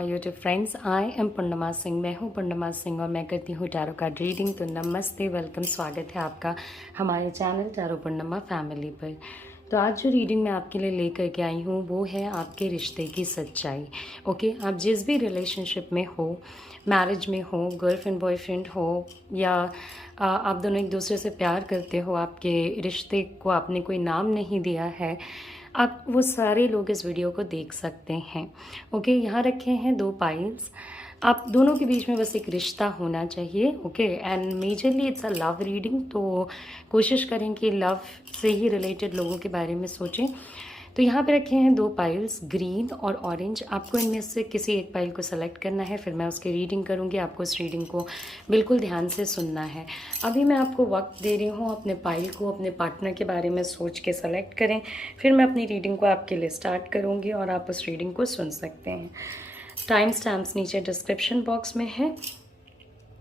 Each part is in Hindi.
My YouTube friends. I am Purnima Singh. मैं हूँ पूर्णिमा सिंह और मैं करती हूँ टैरो कार्ड रीडिंग। तो नमस्ते, वेलकम, स्वागत है आपका हमारे चैनल टैरो पूर्णिमा फैमिली पर। तो आज जो रीडिंग मैं आपके लिए लेकर के आई हूँ वो है आपके रिश्ते की सच्चाई। ओके, आप जिस भी रिलेशनशिप में हो, मैरिज में हो, गर्लफ्रेंड बॉयफ्रेंड हो, या आप दोनों एक दूसरे से प्यार करते हो, आपके रिश्ते को आपने कोई नाम नहीं दिया है, आप वो सारे लोग इस वीडियो को देख सकते हैं। ओके, यहाँ रखे हैं 2 पाइल्स। आप दोनों के बीच में बस एक रिश्ता होना चाहिए। Okay, and majorly it's a love reading, तो कोशिश करें कि लव से ही रिलेटेड लोगों के बारे में सोचें। तो यहाँ पे रखे हैं 2 पाइल्स, ग्रीन और ऑरेंज। आपको इनमें से किसी एक पाइल को सेलेक्ट करना है, फिर मैं उसकी रीडिंग करूँगी। आपको इस रीडिंग को बिल्कुल ध्यान से सुनना है। अभी मैं आपको वक्त दे रही हूँ, अपने पाइल को अपने पार्टनर के बारे में सोच के सेलेक्ट करें, फिर मैं अपनी रीडिंग को आपके लिए स्टार्ट करूँगी और आप उस रीडिंग को सुन सकते हैं। टाइम स्टैम्प्स नीचे डिस्क्रिप्शन बॉक्स में है।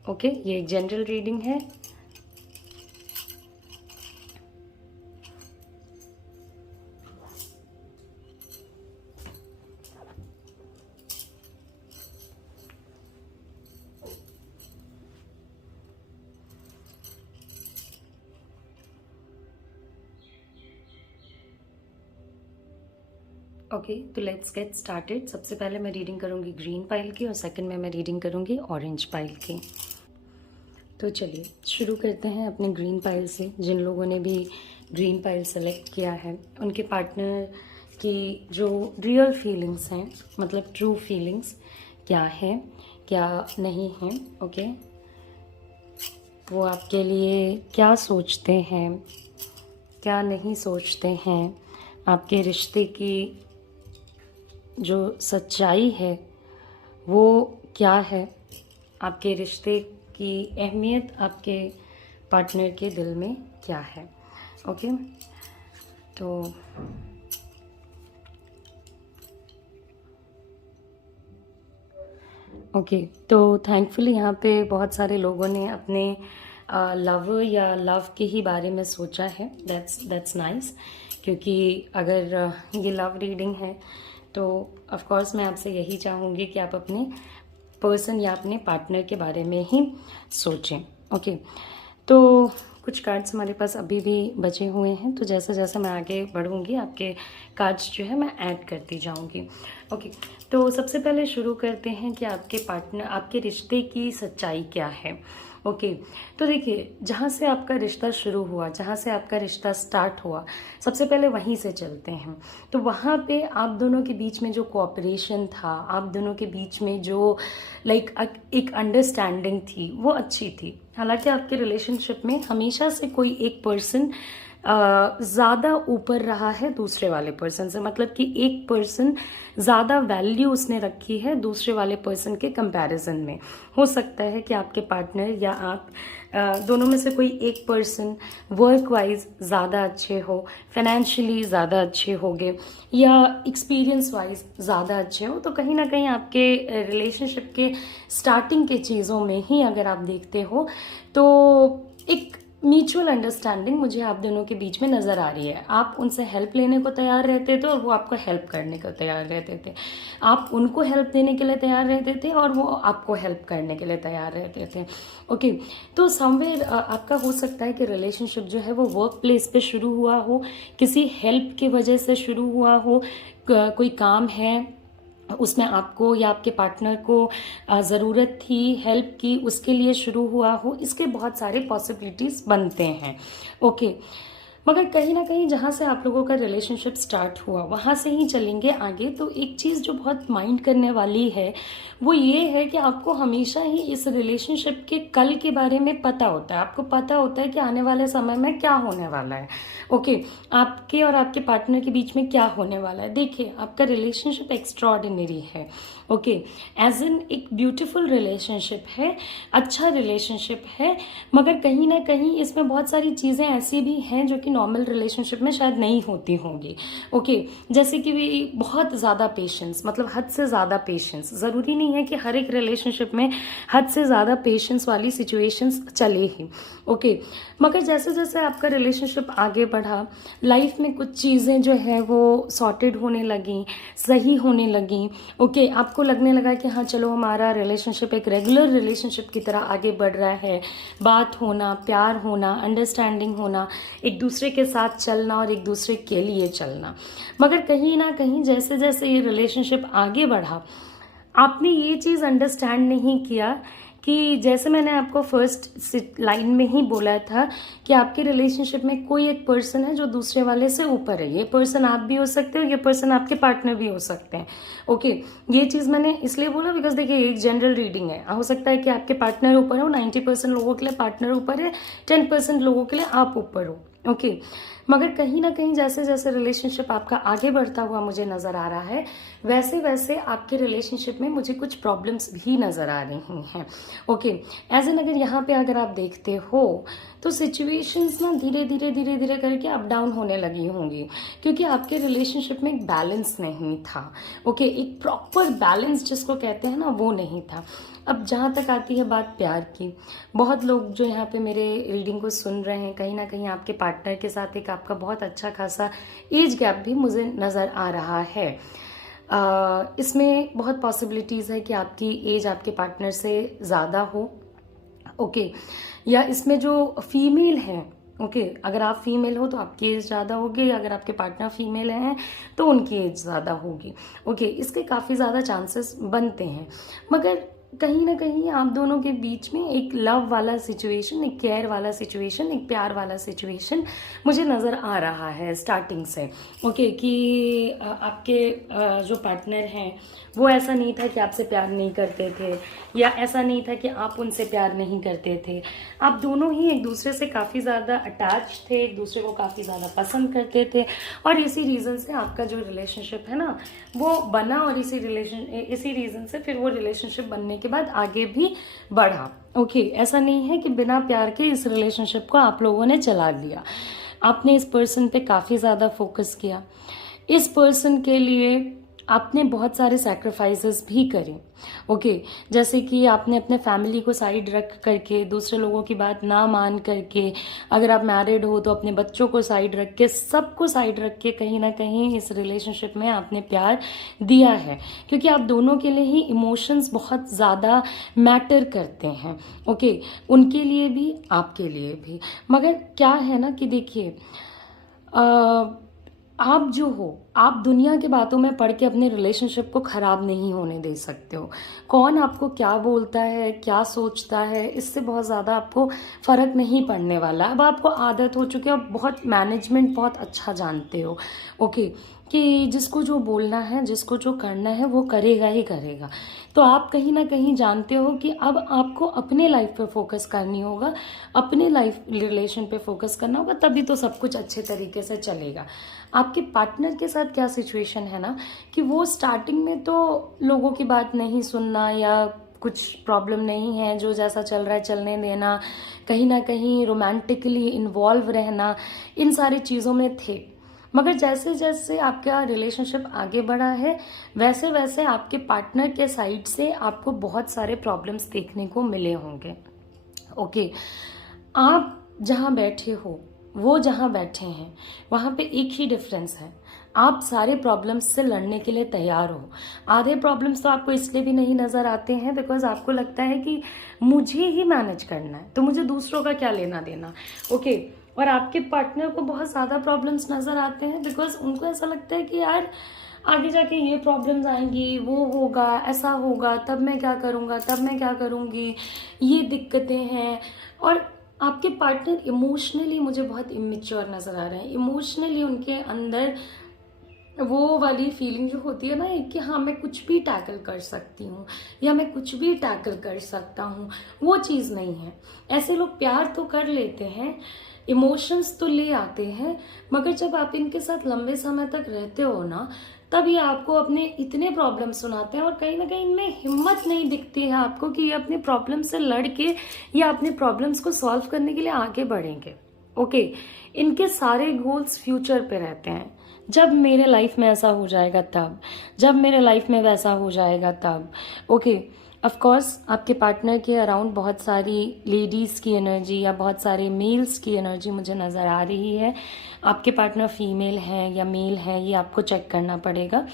ओके, ये एक जनरल रीडिंग है। ओके, तो लेट्स गेट स्टार्टेड। सबसे पहले मैं रीडिंग करूँगी ग्रीन पाइल की और सेकंड में मैं रीडिंग करूँगी ऑरेंज पाइल की। तो चलिए शुरू करते हैं अपने ग्रीन पाइल से। जिन लोगों ने भी ग्रीन पाइल सेलेक्ट किया है, उनके पार्टनर की जो रियल फीलिंग्स हैं, मतलब ट्रू फीलिंग्स क्या है, क्या नहीं है। ओके, वो आपके लिए क्या सोचते हैं, क्या नहीं सोचते हैं, आपके रिश्ते की जो सच्चाई है वो क्या है, आपके रिश्ते की अहमियत आपके पार्टनर के दिल में क्या है। ओके, तो ओके, तो थैंकफुली यहाँ पे बहुत सारे लोगों ने अपने लव या लव के ही बारे में सोचा है। दैट्स नाइस, क्योंकि अगर ये लव रीडिंग है तो ऑफ कोर्स मैं आपसे यही चाहूँगी कि आप अपने पर्सन या अपने पार्टनर के बारे में ही सोचें। ओके, तो कुछ कार्ड्स हमारे पास अभी भी बचे हुए हैं, तो जैसे जैसे मैं आगे बढ़ूँगी आपके कार्ड्स जो है मैं ऐड करती जाऊँगी। ओके, तो सबसे पहले शुरू करते हैं कि आपके पार्टनर, आपके रिश्ते की सच्चाई क्या है। ओके, तो देखिए, जहाँ से आपका रिश्ता शुरू हुआ, जहाँ से आपका रिश्ता स्टार्ट हुआ, सबसे पहले वहीं से चलते हैं। तो वहाँ पे आप दोनों के बीच में जो कोऑपरेशन था, आप दोनों के बीच में जो एक अंडरस्टैंडिंग थी, वो अच्छी थी। हालांकि आपके रिलेशनशिप में हमेशा से कोई एक पर्सन ज़्यादा ऊपर रहा है दूसरे वाले पर्सन से, मतलब कि एक पर्सन ज़्यादा वैल्यू उसने रखी है दूसरे वाले पर्सन के कंपैरिजन में। हो सकता है कि आपके पार्टनर या आप दोनों में से कोई एक पर्सन वर्क वाइज ज़्यादा अच्छे हो, फाइनेंशियली ज़्यादा अच्छे होंगे, या एक्सपीरियंस वाइज ज़्यादा अच्छे हो। तो कहीं ना कहीं आपके रिलेशनशिप के स्टार्टिंग के चीज़ों में ही अगर आप देखते हो तो एक म्यूचुअल अंडरस्टैंडिंग मुझे आप दोनों के बीच में नज़र आ रही है। आप उनसे हेल्प लेने को तैयार रहते थे और वो आपको हेल्प करने को तैयार रहते थे। आप उनको हेल्प देने के लिए तैयार रहते थे और वो आपको हेल्प करने के लिए तैयार रहते थे। ओके, तो समवेयर आपका हो सकता है कि रिलेशनशिप जो है वो वर्क प्लेस पे शुरू हुआ हो, किसी हेल्प की वजह से शुरू हुआ हो, कोई काम है उसमें आपको या आपके पार्टनर को ज़रूरत थी हेल्प की, उसके लिए शुरू हुआ हो। इसके बहुत सारे पॉसिबिलिटीज़ बनते हैं। ओके, मगर कहीं ना कहीं जहाँ से आप लोगों का रिलेशनशिप स्टार्ट हुआ वहाँ से ही चलेंगे आगे। तो एक चीज़ जो बहुत माइंड करने वाली है वो ये है कि आपको हमेशा ही इस रिलेशनशिप के कल के बारे में पता होता है। आपको पता होता है कि आने वाले समय में क्या होने वाला है। ओके, आपके और आपके पार्टनर के बीच में क्या होने वाला है। देखिए, आपका रिलेशनशिप एक्स्ट्रॉर्डिनरी है। ओके, एज इन एक ब्यूटीफुल रिलेशनशिप है, अच्छा रिलेशनशिप है, मगर कहीं ना कहीं इसमें बहुत सारी चीज़ें ऐसी भी हैं जो कि कि नॉर्मल रिलेशनशिप में शायद नहीं होती होंगी। ओके, जैसे कि भी बहुत ज़्यादा पेशेंस, मतलब हद से ज़्यादा पेशेंस। ज़रूरी नहीं है कि हर एक रिलेशनशिप में हद से ज़्यादा पेशेंस वाली सिचुएशंस चले ही। ओके, मगर जैसे जैसे आपका रिलेशनशिप आगे बढ़ा, लाइफ में कुछ चीज़ें जो है वो सॉर्टेड होने लगी, सही होने लगी। ओके, आपको लगने लगा कि हाँ चलो हमारा रिलेशनशिप एक रेगुलर रिलेशनशिप की तरह आगे बढ़ रहा है। बात होना, प्यार होना, अंडरस्टैंडिंग होना, एक दूसरे के साथ चलना और एक दूसरे के लिए चलना। मगर कहीं ना कहीं जैसे जैसे ये रिलेशनशिप आगे बढ़ा, आपने ये चीज़ अंडरस्टैंड नहीं किया कि जैसे मैंने आपको फर्स्ट लाइन में ही बोला था कि आपके रिलेशनशिप में कोई एक पर्सन है जो दूसरे वाले से ऊपर है। ये पर्सन आप भी हो सकते हो, ये पर्सन आपके पार्टनर भी हो सकते हैं। ओके, ये चीज़ मैंने इसलिए बोला बिकॉज देखिए एक जनरल रीडिंग है। हो सकता है कि आपके पार्टनर ऊपर हो, 90% लोगों के लिए पार्टनर ऊपर है, 10% लोगों के लिए आप ऊपर हो। ओके, मगर कहीं ना कहीं जैसे जैसे रिलेशनशिप आपका आगे बढ़ता हुआ मुझे नज़र आ रहा है, वैसे वैसे आपके रिलेशनशिप में मुझे कुछ प्रॉब्लम्स भी नज़र आ रही हैं। ओके, एज एन अगर यहाँ पे अगर आप देखते हो तो सिचुएशंस ना धीरे धीरे धीरे धीरे करके अप डाउन होने लगी होंगी, क्योंकि आपके रिलेशनशिप में एक बैलेंस नहीं था। ओके, एक प्रॉपर बैलेंस जिसको कहते हैं ना, वो नहीं था। अब जहाँ तक आती है बात प्यार की, बहुत लोग जो यहाँ पे मेरे रीडिंग को सुन रहे हैं, कहीं ना कहीं आपके पार्टनर के साथ एक आपका बहुत अच्छा खासा एज गैप भी मुझे नज़र आ रहा है। इसमें बहुत पॉसिबिलिटीज़ है कि आपकी एज आपके पार्टनर से ज़्यादा हो। ओके, या इसमें जो फीमेल है, ओके, अगर आप फीमेल हो तो आपकी एज ज़्यादा होगी, अगर आपके पार्टनर फीमेल हैं तो उनकी एज ज़्यादा होगी। ओके, इसके काफ़ी ज़्यादा चांसेस बनते हैं। मगर कहीं ना कहीं आप दोनों के बीच में एक लव वाला सिचुएशन, एक केयर वाला सिचुएशन, एक प्यार वाला सिचुएशन मुझे नज़र आ रहा है स्टार्टिंग से। ओके, कि आपके जो पार्टनर हैं वो ऐसा नहीं था कि आपसे प्यार नहीं करते थे, या ऐसा नहीं था कि आप उनसे प्यार नहीं करते थे। आप दोनों ही एक दूसरे से काफ़ी ज़्यादा अटैच थे, एक दूसरे को काफ़ी ज़्यादा पसंद करते थे, और इसी रीज़न से आपका जो रिलेशनशिप है ना वो बना, और इसी रीज़न से फिर वो रिलेशनशिप बनने के बाद आगे भी बढ़ा। ओके, ऐसा नहीं है कि बिना प्यार के इस रिलेशनशिप को आप लोगों ने चला लिया। आपने इस पर्सन पे काफ़ी ज़्यादा फोकस किया, इस पर्सन के लिए आपने बहुत सारे सैक्रिफाइसेस भी करे। ओके, जैसे कि आपने अपने फैमिली को साइड रख करके, दूसरे लोगों की बात ना मान करके, अगर आप मैरिड हो तो अपने बच्चों को साइड रख के, सबको साइड रख के कहीं ना कहीं इस रिलेशनशिप में आपने प्यार दिया है, क्योंकि आप दोनों के लिए ही इमोशंस बहुत ज़्यादा मैटर करते हैं। ओके, उनके लिए भी आपके लिए भी। मगर क्या है ना कि देखिए, आप जो हो, आप दुनिया की बातों में पढ़ के अपने रिलेशनशिप को ख़राब नहीं होने दे सकते हो। कौन आपको क्या बोलता है, क्या सोचता है, इससे बहुत ज़्यादा आपको फ़र्क नहीं पड़ने वाला। अब आपको आदत हो चुकी है, आप बहुत मैनेजमेंट बहुत अच्छा जानते हो। ओके, कि जिसको जो बोलना है, जिसको जो करना है वो करेगा ही करेगा। तो आप कहीं ना कहीं जानते हो कि अब आपको अपने लाइफ पे फोकस करनी होगा, अपने लाइफ रिलेशन पे फोकस करना होगा, तभी तो सब कुछ अच्छे तरीके से चलेगा। आपके पार्टनर के साथ क्या सिचुएशन है ना कि वो स्टार्टिंग में तो लोगों की बात नहीं सुनना, या कुछ प्रॉब्लम नहीं है, जो जैसा चल रहा है चलने देना, कहीं ना कहीं रोमांटिकली इन्वॉल्व रहना, इन सारी चीज़ों में थे। मगर जैसे जैसे आपका रिलेशनशिप आगे बढ़ा है, वैसे वैसे आपके पार्टनर के साइड से आपको बहुत सारे प्रॉब्लम्स देखने को मिले होंगे। ओके, आप जहाँ बैठे हो, वो जहाँ बैठे हैं, वहाँ पे एक ही डिफरेंस है, आप सारे प्रॉब्लम्स से लड़ने के लिए तैयार हो। आधे प्रॉब्लम्स तो आपको इसलिए भी नहीं नज़र आते हैं बिकॉज आपको लगता है कि मुझे ही मैनेज करना है, तो मुझे दूसरों का क्या लेना देना। ओके, और आपके पार्टनर को बहुत ज़्यादा प्रॉब्लम्स नज़र आते हैं बिकॉज उनको ऐसा लगता है कि यार आगे जाके ये प्रॉब्लम्स आएंगी, वो होगा, ऐसा होगा, तब मैं क्या करूँगा, तब मैं क्या करूँगी, ये दिक्कतें हैं। और आपके पार्टनर इमोशनली मुझे बहुत इमेच्योर नज़र आ रहे हैं। इमोशनली उनके अंदर वो वाली फीलिंग जो होती है ना कि हाँ मैं कुछ भी टैकल कर सकती हूँ, या मैं कुछ भी टैकल कर सकता हूँ, वो चीज़ नहीं है। ऐसे लोग प्यार तो कर लेते हैं, इमोशंस तो ले आते हैं, मगर जब आप इनके साथ लंबे समय तक रहते हो ना, तब ये आपको अपने इतने प्रॉब्लम सुनाते हैं, और कहीं ना कहीं इनमें हिम्मत नहीं दिखती है आपको कि ये अपने प्रॉब्लम से लड़ के या अपने प्रॉब्लम्स को सॉल्व करने के लिए आगे बढ़ेंगे। ओके, इनके सारे गोल्स फ्यूचर पे रहते हैं। जब मेरे लाइफ में ऐसा हो जाएगा तब, जब मेरे लाइफ में वैसा हो जाएगा तब। ओके, ऑफ कोर्स आपके पार्टनर के अराउंड बहुत सारी लेडीज़ की एनर्जी या बहुत सारे मेल्स की एनर्जी मुझे नज़र आ रही है। आपके पार्टनर फीमेल हैं या मेल हैं ये आपको चेक करना पड़ेगा,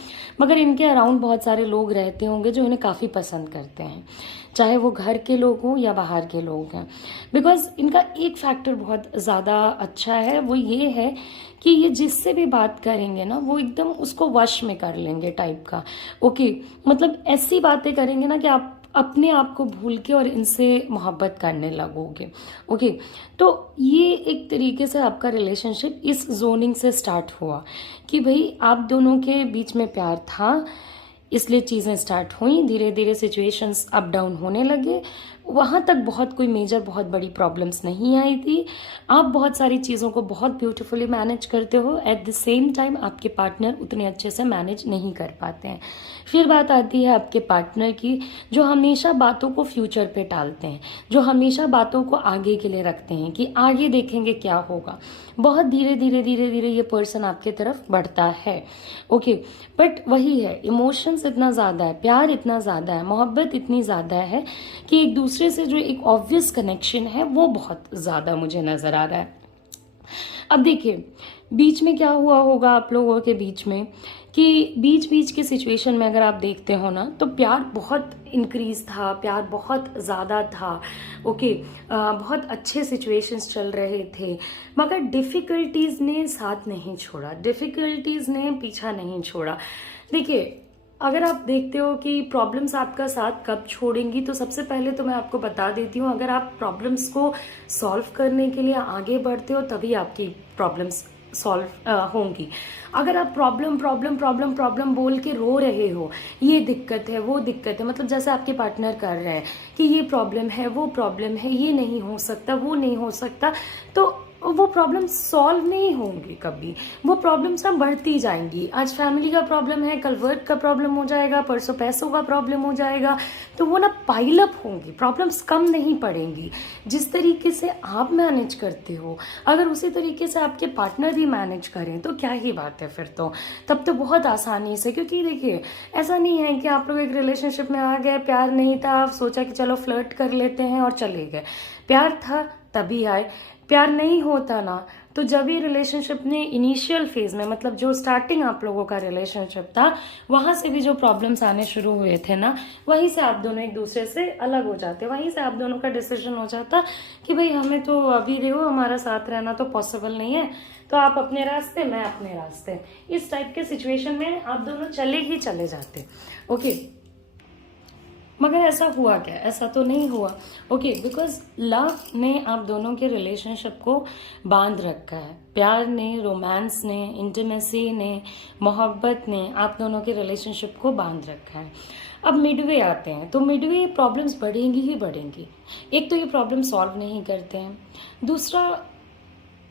मगर इनके अराउंड बहुत सारे लोग रहते होंगे जो इन्हें काफ़ी पसंद करते हैं, चाहे वो घर के लोग हों या बाहर के लोग हैं। बिकॉज इनका एक फैक्टर बहुत ज़्यादा अच्छा है, वो ये है कि ये जिससे भी बात करेंगे ना वो एकदम उसको वश में कर लेंगे टाइप का। ओके, मतलब ऐसी बातें करेंगे ना कि आप अपने आप को भूल के और इनसे मोहब्बत करने लगोगे। ओके, तो ये एक तरीके से आपका रिलेशनशिप इस जोनिंग से स्टार्ट हुआ कि भाई आप दोनों के बीच में प्यार था, इसलिए चीज़ें स्टार्ट हुई, धीरे धीरे सिचुएशंस अप डाउन होने लगे। वहाँ तक बहुत कोई मेजर बहुत बड़ी प्रॉब्लम्स नहीं आई थी। आप बहुत सारी चीज़ों को बहुत ब्यूटीफुली मैनेज करते हो, एट द सेम टाइम आपके पार्टनर उतने अच्छे से मैनेज नहीं कर पाते हैं। फिर बात आती है आपके पार्टनर की, जो हमेशा बातों को फ्यूचर पे टालते हैं, जो हमेशा बातों को आगे के लिए रखते हैं कि आगे देखेंगे क्या होगा। बहुत धीरे धीरे धीरे धीरे ये पर्सन आपके तरफ बढ़ता है। ओके, बट वही है, इमोशंस इतना ज़्यादा है, प्यार इतना ज़्यादा है, मोहब्बत इतनी ज़्यादा है कि एक दूसरे से जो एक ऑब्वियस कनेक्शन है वो बहुत ज़्यादा मुझे नज़र आ रहा है। अब देखिए बीच में क्या हुआ होगा आप लोगों के बीच में, कि बीच बीच के सिचुएशन में अगर आप देखते हो ना तो प्यार बहुत इंक्रीज था, प्यार बहुत ज़्यादा था। ओके, बहुत अच्छे सिचुएशंस चल रहे थे, मगर डिफ़िकल्टीज़ ने साथ नहीं छोड़ा, डिफ़िकल्टीज़ ने पीछा नहीं छोड़ा। देखिए अगर आप देखते हो कि प्रॉब्लम्स आपका साथ कब छोड़ेंगी, तो सबसे पहले तो मैं आपको बता देती हूँ, अगर आप प्रॉब्लम्स को सॉल्व करने के लिए आगे बढ़ते हो तभी आपकी प्रॉब्लम्स सॉल्व होंगी। अगर आप प्रॉब्लम प्रॉब्लम प्रॉब्लम प्रॉब्लम बोल के रो रहे हो, ये दिक्कत है वो दिक्कत है, मतलब जैसे आपके पार्टनर कर रहे हैं कि ये प्रॉब्लम है वो प्रॉब्लम है, ये नहीं हो सकता वो नहीं हो सकता, तो वो प्रॉब्लम सॉल्व नहीं होंगी कभी, वो प्रॉब्लम्स ना बढ़ती जाएंगी। आज फैमिली का प्रॉब्लम है, कल वर्क का प्रॉब्लम हो जाएगा, परसों पैसों का प्रॉब्लम हो जाएगा, तो वो ना पाइल अप होंगी, प्रॉब्लम्स कम नहीं पड़ेंगी। जिस तरीके से आप मैनेज करते हो अगर उसी तरीके से आपके पार्टनर भी मैनेज करें तो क्या ही बात है फिर तो, तब तो बहुत आसानी से। क्योंकि देखिए ऐसा नहीं है कि आप लोग एक रिलेशनशिप में आ गए, प्यार नहीं था, आप सोचा कि चलो फ्लर्ट कर लेते हैं और चले गए। प्यार था तभी आए, प्यार नहीं होता ना तो जब ये रिलेशनशिप ने इनिशियल फेज में, मतलब जो स्टार्टिंग आप लोगों का रिलेशनशिप था, वहां से भी जो प्रॉब्लम्स आने शुरू हुए थे ना, वहीं से आप दोनों एक दूसरे से अलग हो जाते, वहीं से आप दोनों का डिसीजन हो जाता कि भाई हमें तो अभी देखो हमारा साथ रहना तो पॉसिबल नहीं है, तो आप अपने रास्ते मैं अपने रास्ते, इस टाइप के सिचुएशन में आप दोनों चले ही चले जाते। ओके, मगर ऐसा हुआ क्या? ऐसा तो नहीं हुआ। ओके, बिकॉज लव ने आप दोनों के रिलेशनशिप को बांध रखा है, प्यार ने, रोमांस ने, इंटीमेसी ने, मोहब्बत ने आप दोनों के रिलेशनशिप को बांध रखा है। अब मिडवे आते हैं तो मिडवे प्रॉब्लम्स बढ़ेंगी ही बढ़ेंगी। एक तो ये प्रॉब्लम सॉल्व नहीं करते हैं, दूसरा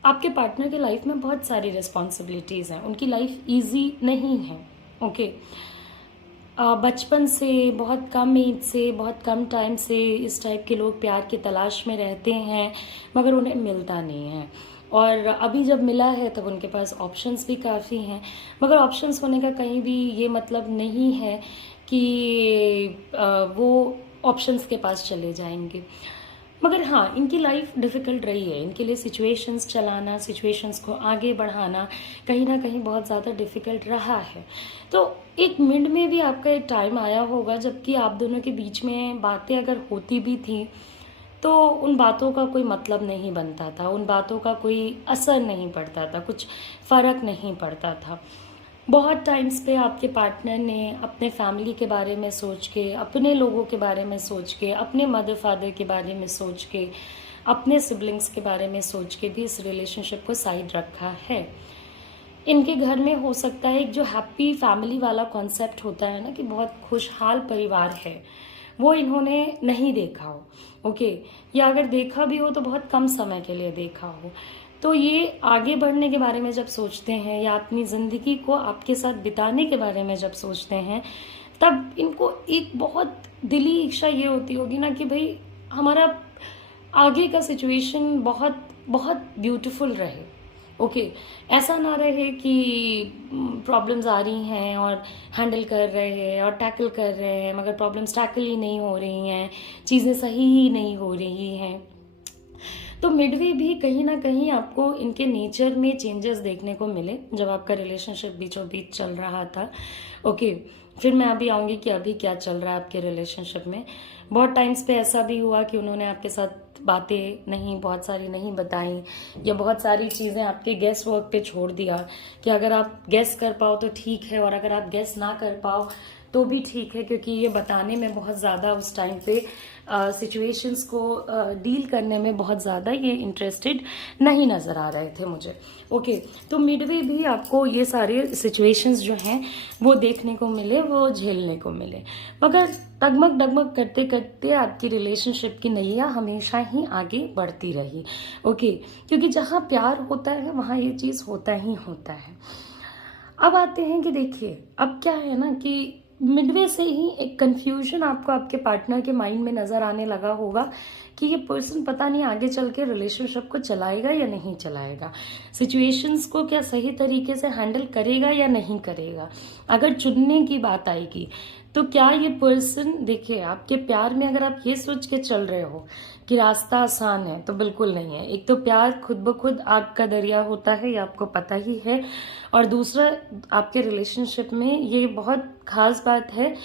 आपके पार्टनर के लाइफ में बहुत सारी रिस्पॉन्सिबिलिटीज़ हैं, उनकी लाइफ ईजी नहीं है। ओके, बचपन से, बहुत कम एज से, बहुत कम टाइम से इस टाइप के लोग प्यार की तलाश में रहते हैं, मगर उन्हें मिलता नहीं है। और अभी जब मिला है तब उनके पास ऑप्शंस भी काफ़ी हैं, मगर ऑप्शंस होने का कहीं भी ये मतलब नहीं है कि वो ऑप्शंस के पास चले जाएंगे। मगर हाँ, इनकी लाइफ डिफ़िकल्ट रही है, इनके लिए सिचुएशंस चलाना, सिचुएशंस को आगे बढ़ाना कहीं ना कहीं बहुत ज़्यादा डिफ़िकल्ट रहा है। तो एक मिड में भी आपका एक टाइम आया होगा जबकि आप दोनों के बीच में बातें अगर होती भी थी तो उन बातों का कोई मतलब नहीं बनता था, उन बातों का कोई असर नहीं पड़ता था, कुछ फ़र्क नहीं पड़ता था। बहुत टाइम्स पे आपके पार्टनर ने अपने फैमिली के बारे में सोच के, अपने लोगों के बारे में सोच के, अपने मदर फादर के बारे में सोच के, अपने सिबलिंग्स के बारे में सोच के भी इस रिलेशनशिप को साइड रखा है। इनके घर में हो सकता है एक जो हैप्पी फैमिली वाला कॉन्सेप्ट होता है ना कि बहुत खुशहाल परिवार है, वो इन्होंने नहीं देखा हो। ओके, या अगर देखा भी हो तो बहुत कम समय के लिए देखा हो। तो ये आगे बढ़ने के बारे में जब सोचते हैं या अपनी ज़िंदगी को आपके साथ बिताने के बारे में जब सोचते हैं, तब इनको एक बहुत दिली इच्छा ये होती होगी ना कि भाई हमारा आगे का सिचुएशन बहुत बहुत ब्यूटीफुल रहे। ओके, ऐसा ना रहे कि प्रॉब्लम्स आ रही हैं और हैंडल कर रहे हैं और टैकल कर रहे हैं, मगर प्रॉब्लम्स टैकल ही नहीं हो रही हैं, चीज़ें सही ही नहीं हो रही हैं। तो मिडवे भी कहीं ना कहीं आपको इनके नेचर में चेंजेस देखने को मिले जब आपका रिलेशनशिप बीचों बीच चल रहा था। ओके, फिर मैं अभी आऊँगी कि अभी क्या चल रहा है आपके रिलेशनशिप में। बहुत टाइम्स पे ऐसा भी हुआ कि उन्होंने आपके साथ बातें नहीं, बहुत सारी नहीं बताई, या बहुत सारी चीज़ें आपके गेस वर्क पे छोड़ दिया कि अगर आप गेस कर पाओ तो ठीक है, और अगर आप गेस ना कर पाओ तो भी ठीक है, क्योंकि ये बताने में बहुत ज़्यादा उस टाइम पे सिचुएशंस को डील करने में बहुत ज़्यादा ये इंटरेस्टेड नहीं नज़र आ रहे थे मुझे। ओके, तो मिडवे भी आपको ये सारे सिचुएशंस जो हैं वो देखने को मिले, वो झेलने को मिले, मगर डगमग डगमग करते करते आपकी रिलेशनशिप की नैया हमेशा ही आगे बढ़ती रही। ओके, क्योंकि जहाँ प्यार होता है वहाँ ये चीज़ होता ही होता है। अब आते हैं कि देखिए, अब क्या है ना कि मिडवे से ही एक कंफ्यूजन आपको आपके पार्टनर के माइंड में नज़र आने लगा होगा कि ये पर्सन पता नहीं आगे चल के रिलेशनशिप को चलाएगा या नहीं चलाएगा, सिचुएशंस को क्या सही तरीके से हैंडल करेगा या नहीं करेगा। अगर चुनने की बात आएगी तो क्या ये पर्सन, देखिए आपके प्यार में अगर आप ये सोच के चल रहे हो कि रास्ता आसान है, तो बिल्कुल नहीं है। एक तो प्यार खुद ब खुद आग का दरिया होता है, ये आपको पता ही है, और दूसरा आपके रिलेशनशिप में ये बहुत खास बात है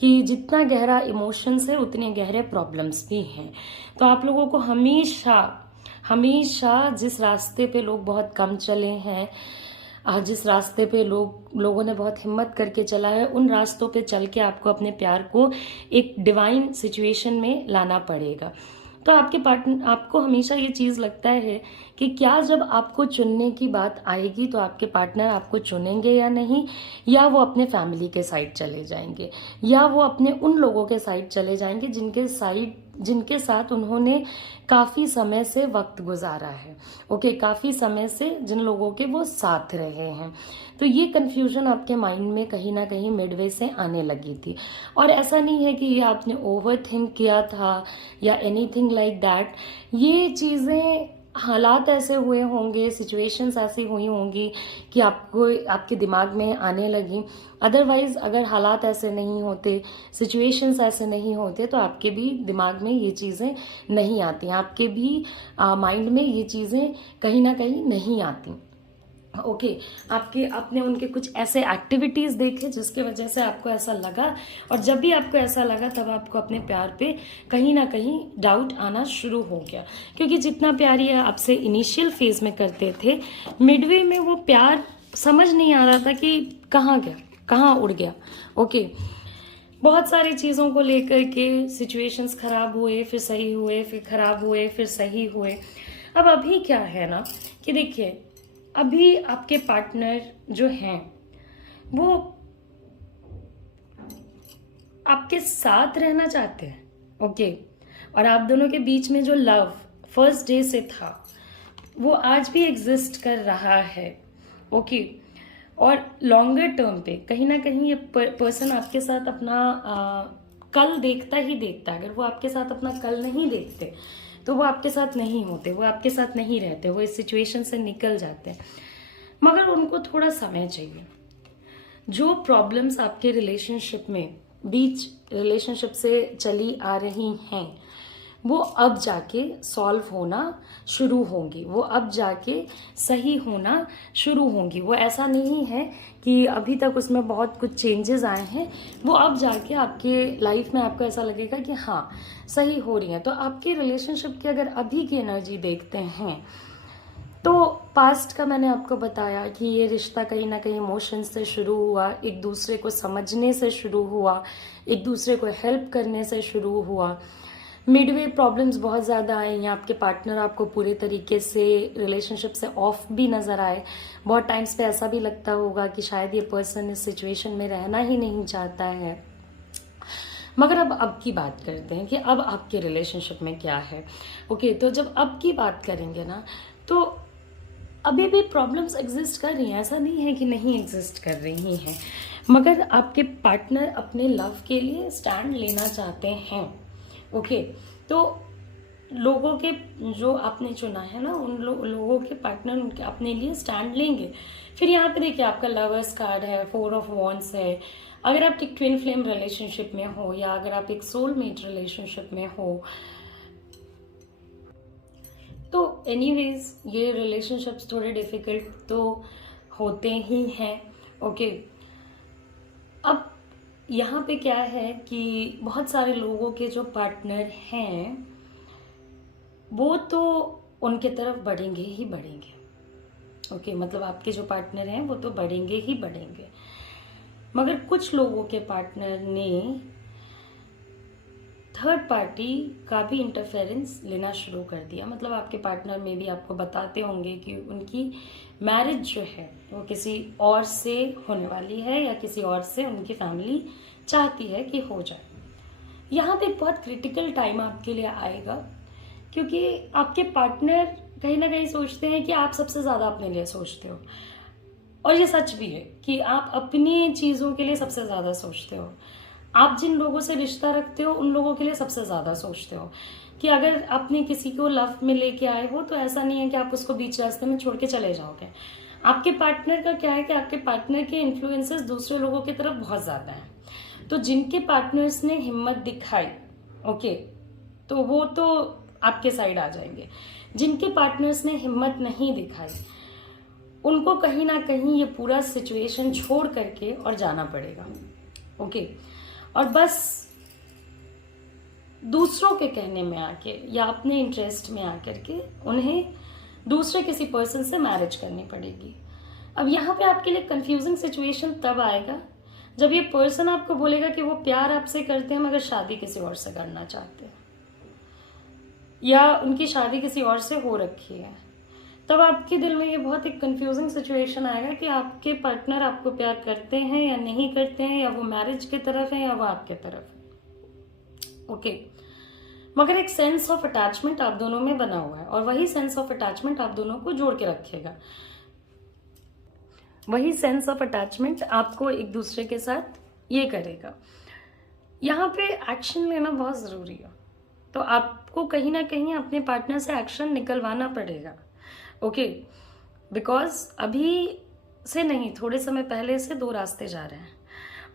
कि जितना गहरा इमोशंस है उतने गहरे प्रॉब्लम्स भी हैं। तो आप लोगों को हमेशा हमेशा जिस रास्ते पे लोग बहुत कम चले हैं, जिस रास्ते पे लोगों ने बहुत हिम्मत करके चला है, उन रास्तों पे चल के आपको अपने प्यार को एक डिवाइन सिचुएशन में लाना पड़ेगा। तो आपके पार्टनर, आपको हमेशा ये चीज़ लगता है कि क्या जब आपको चुनने की बात आएगी तो आपके पार्टनर आपको चुनेंगे या नहीं, या वो अपने फैमिली के साइड चले जाएंगे, या वो अपने उन लोगों के साइड चले जाएंगे जिनके साथ उन्होंने काफ़ी समय से वक्त गुजारा है। ओके, काफ़ी समय से जिन लोगों के वो साथ रहे हैं। तो ये कन्फ्यूजन आपके माइंड में कहीं ना कहीं मिडवे से आने लगी थी। और ऐसा नहीं है कि ये आपने ओवर थिंक किया था या एनीथिंग लाइक दैट। ये चीज़ें, हालात ऐसे हुए होंगे, सिचुएशंस ऐसी हुई होंगी कि आपको आपके दिमाग में आने लगी। अदरवाइज अगर हालात ऐसे नहीं होते, सिचुएशंस ऐसे नहीं होते, तो आपके भी दिमाग में ये चीज़ें नहीं आती, आपके भी माइंड में ये चीज़ें कहीं ना कहीं नहीं आती। ओके, आपने उनके कुछ ऐसे एक्टिविटीज़ देखे जिसकी वजह से आपको ऐसा लगा, और जब भी आपको ऐसा लगा तब आपको अपने प्यार पे कहीं ना कहीं डाउट आना शुरू हो गया। क्योंकि जितना प्यार ये आपसे इनिशियल फेज में करते थे, मिडवे में वो प्यार समझ नहीं आ रहा था कि कहाँ गया, कहाँ उड़ गया। ओके, बहुत सारी चीज़ों को लेकर के सिचुएशंस खराब हुए, फिर सही हुए, फिर खराब हुए, फिर सही हुए। अब अभी क्या है ना कि देखिए, अभी आपके पार्टनर जो हैं वो आपके साथ रहना चाहते हैं। ओके, और आप दोनों के बीच में जो लव फर्स्ट डे से था वो आज भी एग्जिस्ट कर रहा है। ओके, और लॉन्गर टर्म पे कहीं ना कहीं ये पर्सन आपके साथ अपना कल देखता ही देखता है। अगर वो आपके साथ अपना कल नहीं देखते तो वो आपके साथ नहीं होते, वो आपके साथ नहीं रहते, वो इस सिचुएशन से निकल जाते हैं। मगर उनको थोड़ा समय चाहिए। जो प्रॉब्लम्स आपके रिलेशनशिप से चली आ रही हैं वो अब जाके सॉल्व होना शुरू होंगी, वो अब जाके सही होना शुरू होंगी। वो ऐसा नहीं है कि अभी तक उसमें बहुत कुछ चेंजेस आए हैं, वो अब जाके आपके लाइफ में आपको ऐसा लगेगा कि हाँ सही हो रही है। तो आपके रिलेशनशिप की अगर अभी की एनर्जी देखते हैं तो पास्ट का मैंने आपको बताया कि ये रिश्ता कहीं ना कहीं इमोशंस से शुरू हुआ, एक दूसरे को समझने से शुरू हुआ, एक दूसरे को हेल्प करने से शुरू हुआ। मिडवे प्रॉब्लम्स बहुत ज़्यादा आए हैं, आपके पार्टनर आपको पूरे तरीके से रिलेशनशिप से ऑफ भी नज़र आए। बहुत टाइम्स पे ऐसा भी लगता होगा कि शायद ये पर्सन इस सिचुएशन में रहना ही नहीं चाहता है। मगर अब की बात करते हैं कि अब आपके रिलेशनशिप में क्या है। ओके, तो जब अब की बात करेंगे ना तो अभी भी प्रॉब्लम्स एग्जिस्ट कर रही हैं, ऐसा नहीं है कि नहीं एग्जिस्ट कर रही हैं, मगर आपके पार्टनर अपने लव के लिए स्टैंड लेना चाहते हैं। ओके, तो लोगों के जो आपने चुना है ना, उन लोगों के पार्टनर उनके अपने लिए स्टैंड लेंगे। फिर यहाँ पे देखिए आपका लवर्स कार्ड है, 4 ऑफ वॉन्ड्स है। अगर आप एक ट्विन फ्लेम रिलेशनशिप में हो या अगर आप एक सोलमेट रिलेशनशिप में हो, तो एनीवेज ये रिलेशनशिप्स थोड़े डिफिकल्ट तो होते ही हैं। ओके, अब यहाँ पे क्या है कि बहुत सारे लोगों के जो पार्टनर हैं वो तो उनके तरफ बढ़ेंगे ही बढ़ेंगे। ओके, मतलब आपके जो पार्टनर हैं वो तो बढ़ेंगे ही बढ़ेंगे, मगर कुछ लोगों के पार्टनर ने थर्ड पार्टी का भी इंटरफेरेंस लेना शुरू कर दिया। मतलब आपके पार्टनर में भी आपको बताते होंगे कि उनकी मैरिज जो है वो किसी और से होने वाली है या किसी और से उनकी फैमिली चाहती है कि हो जाए। यहाँ पे बहुत क्रिटिकल टाइम आपके लिए आएगा, क्योंकि आपके पार्टनर कहीं ना कहीं सोचते हैं कि आप सबसे ज़्यादा अपने लिए सोचते हो, और ये सच भी है कि आप अपनी चीज़ों के लिए सबसे ज़्यादा सोचते हो। आप जिन लोगों से रिश्ता रखते हो उन लोगों के लिए सबसे ज़्यादा सोचते हो। कि अगर आपने किसी को लव में लेके आए हो तो ऐसा नहीं है कि आप उसको बीच रास्ते में छोड़ के चले जाओगे। आपके पार्टनर का क्या है कि आपके पार्टनर के इन्फ्लुएंसेस दूसरे लोगों की तरफ बहुत ज़्यादा हैं। तो जिनके पार्टनर्स ने हिम्मत दिखाई, ओके, तो वो तो आपके साइड आ जाएंगे। जिनके पार्टनर्स ने हिम्मत नहीं दिखाई उनको कहीं ना कहीं ये पूरा सिचुएशन छोड़ करके और जाना पड़ेगा। ओके, और बस दूसरों के कहने में आके या अपने इंटरेस्ट में आकर के उन्हें दूसरे किसी पर्सन से मैरिज करनी पड़ेगी। अब यहाँ पे आपके लिए कंफ्यूजिंग सिचुएशन तब आएगा जब ये पर्सन आपको बोलेगा कि वो प्यार आपसे करते हैं मगर शादी किसी और से करना चाहते हैं, या उनकी शादी किसी और से हो रखी है। तब आपके दिल में ये बहुत एक कंफ्यूजिंग सिचुएशन आएगा कि आपके पार्टनर आपको प्यार करते हैं या नहीं करते हैं, या वो मैरिज की तरफ है या वो आपके तरफ है। ओके, मगर एक सेंस ऑफ अटैचमेंट आप दोनों में बना हुआ है, और वही सेंस ऑफ अटैचमेंट आप दोनों को जोड़ के रखेगा। वही सेंस ऑफ अटैचमेंट आपको एक दूसरे के साथ ये करेगा। यहाँ पे एक्शन लेना बहुत ज़रूरी है, तो आपको कहीं ना कहीं अपने पार्टनर से एक्शन निकलवाना पड़ेगा। ओके, बिकॉज अभी से नहीं, थोड़े समय पहले से 2 रास्ते जा रहे हैं,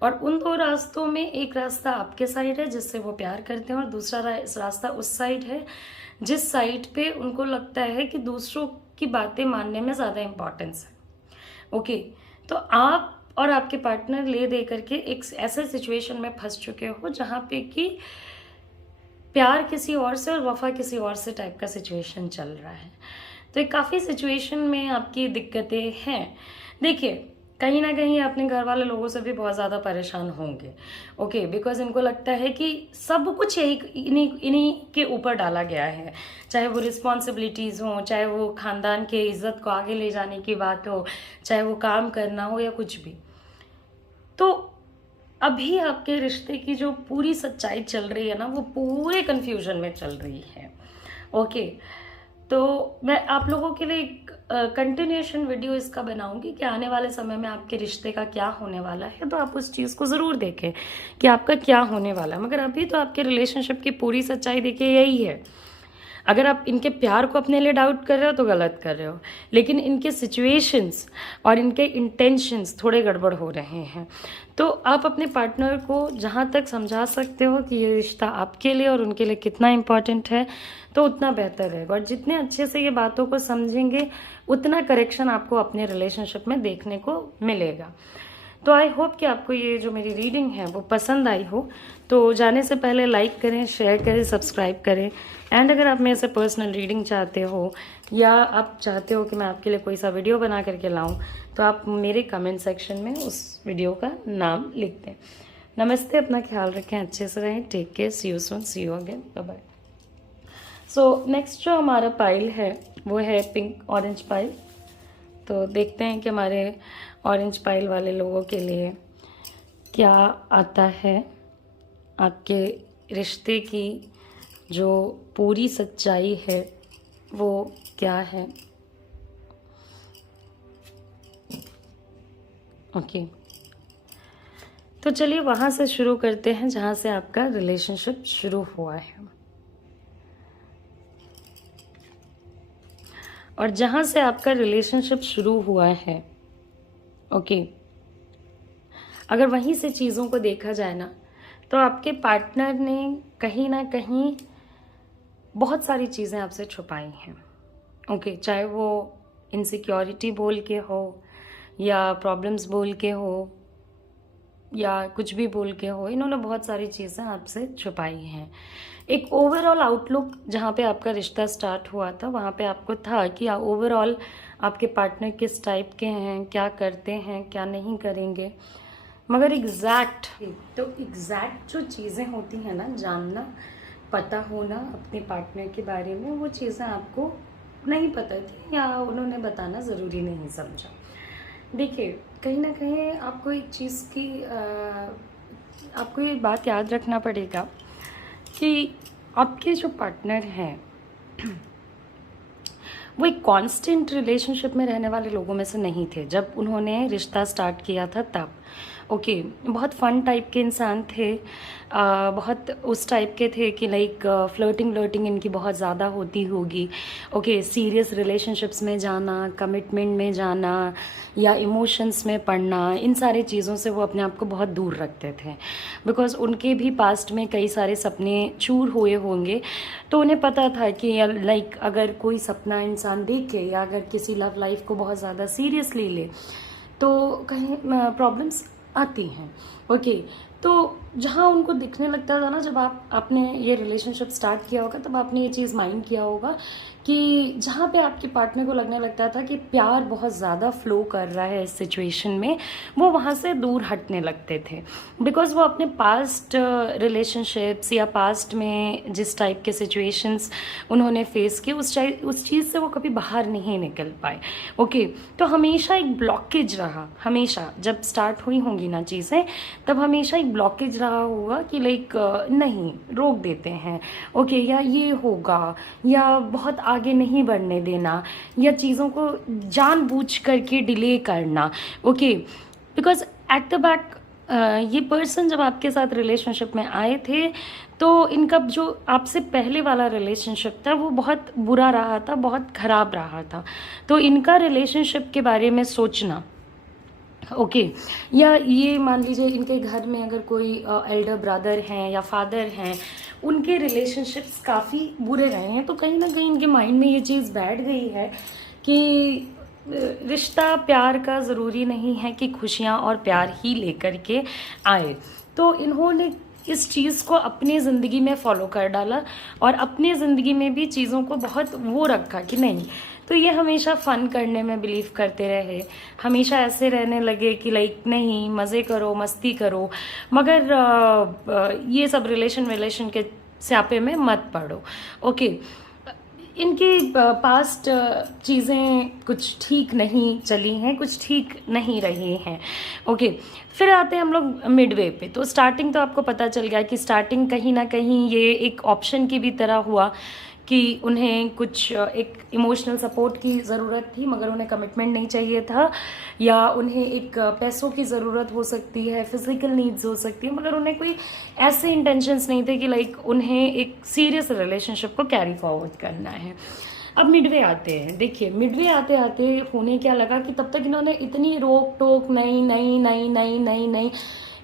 और उन 2 रास्तों में एक रास्ता आपके साइड है जिससे वो प्यार करते हैं, और दूसरा रास्ता उस साइड है जिस साइड पे उनको लगता है कि दूसरों की बातें मानने में ज़्यादा इम्पोर्टेंस है। ओके, तो आप और आपके पार्टनर ले दे करके एक ऐसे सिचुएशन में फंस चुके हो जहाँ पे कि प्यार किसी और से और वफा किसी और से टाइप का सिचुएशन चल रहा है। तो एक काफ़ी सिचुएशन में आपकी दिक्कतें हैं। देखिए, कहीं ना कहीं अपने घर वाले लोगों से भी बहुत ज़्यादा परेशान होंगे। ओके, बिकॉज इनको लगता है कि सब कुछ यही इन्हीं के ऊपर डाला गया है, चाहे वो रिस्पॉन्सिबिलिटीज़ हों, चाहे वो ख़ानदान के इज्जत को आगे ले जाने की बात हो, चाहे वो काम करना हो या कुछ भी। तो अभी आपके रिश्ते की जो पूरी सच्चाई चल रही है ना, वो पूरे कन्फ्यूजन में चल रही है। ओके, तो मैं आप लोगों के लिए एक कंटिन्यूएशन वीडियो इसका बनाऊंगी कि आने वाले समय में आपके रिश्ते का क्या होने वाला है, तो आप उस चीज़ को ज़रूर देखें कि आपका क्या होने वाला है। मगर अभी तो आपके रिलेशनशिप की पूरी सच्चाई देखिए यही है। अगर आप इनके प्यार को अपने लिए डाउट कर रहे हो तो गलत कर रहे हो, लेकिन इनके सिचुएशंस और इनके इंटेंशंस थोड़े गड़बड़ हो रहे हैं। तो आप अपने पार्टनर को जहाँ तक समझा सकते हो कि ये रिश्ता आपके लिए और उनके लिए कितना इम्पॉर्टेंट है, तो उतना बेहतर रहेगा। और जितने अच्छे से ये बातों को समझेंगे उतना करेक्शन आपको अपने रिलेशनशिप में देखने को मिलेगा। तो आई होप कि आपको ये जो मेरी रीडिंग है वो पसंद आई हो। तो जाने से पहले लाइक करें, शेयर करें, सब्सक्राइब करें। एंड अगर आप मेरे से पर्सनल रीडिंग चाहते हो या आप चाहते हो कि मैं आपके लिए कोई सा वीडियो बना करके लाऊं, तो आप मेरे कमेंट सेक्शन में उस वीडियो का नाम लिख दें। नमस्ते, अपना ख्याल रखें, अच्छे से रहें, take care, see you soon, see you again, bye bye. So next जो हमारा पाइल है वो है पिंक ऑरेंज पाइल। तो देखते हैं कि हमारे ऑरेंज पाइल वाले लोगों के लिए क्या आता है, आपके रिश्ते की जो पूरी सच्चाई है वो क्या है। ओके, तो चलिए वहाँ से शुरू करते हैं जहाँ से आपका रिलेशनशिप शुरू हुआ है। और जहाँ से आपका रिलेशनशिप शुरू हुआ है, ओके, अगर वहीं से चीज़ों को देखा जाए ना, तो आपके पार्टनर ने कहीं ना कहीं बहुत सारी चीज़ें आपसे छुपाई हैं। ओके, चाहे वो इनसिक्योरिटी बोल के हो या प्रॉब्लम्स बोल के हो या कुछ भी बोल के हो, इन्होंने बहुत सारी चीज़ें आपसे छुपाई हैं। एक ओवरऑल आउटलुक जहाँ पे आपका रिश्ता स्टार्ट हुआ था, वहाँ पे आपको था कि ओवरऑल आपके पार्टनर किस टाइप के हैं, क्या करते हैं, क्या नहीं करेंगे। मगर एग्जैक्ट जो चीज़ें होती हैं ना, जानना, पता होना अपने पार्टनर के बारे में, वो चीज़ें आपको नहीं पता थी या उन्होंने बताना ज़रूरी नहीं समझा। देखिए, कहीं ना कहीं आपको एक चीज़ की आपको ये बात याद रखना पड़ेगा कि आपके जो पार्टनर हैं वो एक कांस्टेंट रिलेशनशिप में रहने वाले लोगों में से नहीं थे जब उन्होंने रिश्ता स्टार्ट किया था तब। ओके, बहुत फन टाइप के इंसान थे, बहुत उस टाइप के थे कि लाइक फ्लर्टिंग इनकी बहुत ज़्यादा होती होगी। ओके, सीरियस रिलेशनशिप्स में जाना, कमिटमेंट में जाना या इमोशंस में पड़ना, इन सारी चीज़ों से वो अपने आप को बहुत दूर रखते थे, बिकॉज़ उनके भी पास्ट में कई सारे सपने चूर हुए होंगे। तो उन्हें पता था कि लाइक अगर कोई सपना इंसान देखे या अगर किसी लव लाइफ को बहुत ज़्यादा सीरियसली ले तो कहीं प्रॉब्लम्स आती हैं। ओके, तो जहाँ उनको दिखने लगता था ना, जब आपने ये रिलेशनशिप स्टार्ट किया होगा तब आपने ये चीज़ माइंड किया होगा कि जहाँ पे आपके पार्टनर को लगने लगता था कि प्यार बहुत ज़्यादा फ्लो कर रहा है इस सिचुएशन में, वो वहाँ से दूर हटने लगते थे। बिकॉज़ वो अपने पास्ट रिलेशनशिप्स या पास्ट में जिस टाइप के सिचुएशंस उन्होंने फेस किए, उस चीज़ से वो कभी बाहर नहीं निकल पाए। ओके, तो हमेशा एक ब्लॉकेज रहा, हमेशा जब स्टार्ट हुई होंगी ना चीज़ें, तब हमेशा एक ब्लॉकेज रहा होगा कि लाइक नहीं, रोक देते हैं। ओके, या ये होगा, या बहुत आगे नहीं बढ़ने देना, या चीज़ों को जानबूझ करके डिले करना। Okay, because at the back ये पर्सन जब आपके साथ रिलेशनशिप में आए थे तो इनका जो आपसे पहले वाला रिलेशनशिप था वो बहुत बुरा रहा था, बहुत ख़राब रहा था। तो इनका रिलेशनशिप के बारे में सोचना, ओके, या ये मान लीजिए इनके घर में अगर कोई एल्डर ब्रदर हैं या फादर हैं, उनके रिलेशनशिप्स काफ़ी बुरे रहे हैं, तो कहीं ना कहीं इनके माइंड में ये चीज़ बैठ गई है कि रिश्ता प्यार का ज़रूरी नहीं है कि खुशियाँ और प्यार ही लेकर के आए। तो इन्होंने इस चीज़ को अपनी ज़िंदगी में फॉलो कर डाला और अपनी ज़िंदगी में भी चीज़ों को बहुत वो रखा कि नहीं। तो ये हमेशा फ़न करने में बिलीव करते रहे, हमेशा ऐसे रहने लगे कि लाइक नहीं, मज़े करो, मस्ती करो, मगर ये सब रिलेशन के स्यापे में मत पड़ो। ओके, इनकी पास्ट चीज़ें कुछ ठीक नहीं चली हैं, कुछ ठीक नहीं रही हैं। ओके, फिर आते हैं हम लोग मिडवे पे। तो स्टार्टिंग तो आपको पता चल गया कि स्टार्टिंग कहीं ना कहीं ये एक ऑप्शन की भी तरह हुआ कि उन्हें कुछ एक इमोशनल सपोर्ट की ज़रूरत थी, मगर उन्हें कमिटमेंट नहीं चाहिए था, या उन्हें एक पैसों की ज़रूरत हो सकती है, फिजिकल नीड्स हो सकती है, मगर उन्हें कोई ऐसे इंटेंशंस नहीं थे कि लाइक उन्हें एक सीरियस रिलेशनशिप को कैरी फॉरवर्ड करना है। अब मिडवे आते हैं। देखिए, मिडवे आते आते होने क्या लगा कि तब तक इन्होंने इतनी रोक टोक नहीं,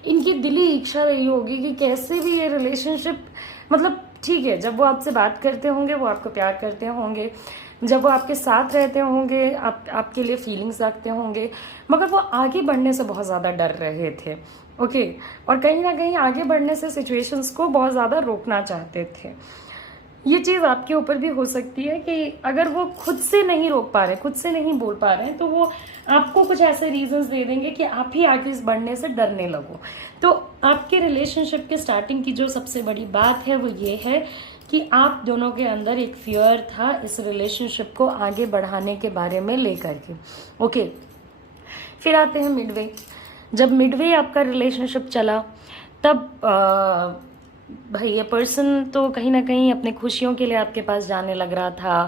इनकी दिली इच्छा रही होगी कि कैसे भी ये रिलेशनशिप, मतलब ठीक है, जब वो आपसे बात करते होंगे वो आपको प्यार करते होंगे, जब वो आपके साथ रहते होंगे आपके लिए फीलिंग्स रखते होंगे, मगर वो आगे बढ़ने से बहुत ज़्यादा डर रहे थे। ओके, और कहीं ना कहीं आगे बढ़ने से सिचुएशंस को बहुत ज़्यादा रोकना चाहते थे। ये चीज़ आपके ऊपर भी हो सकती है कि अगर वो खुद से नहीं रोक पा रहे, खुद से नहीं बोल पा रहे हैं, तो वो आपको कुछ ऐसे रीजंस दे देंगे कि आप ही आगे इस बढ़ने से डरने लगो। तो आपके रिलेशनशिप के स्टार्टिंग की जो सबसे बड़ी बात है वो ये है कि आप दोनों के अंदर एक फियर था इस रिलेशनशिप को आगे बढ़ाने के बारे में लेकर के। ओके, फिर आते हैं मिडवे। जब मिडवे आपका रिलेशनशिप चला तब भाई ये पर्सन तो कहीं ना कहीं अपने खुशियों के लिए आपके पास जाने लग रहा था,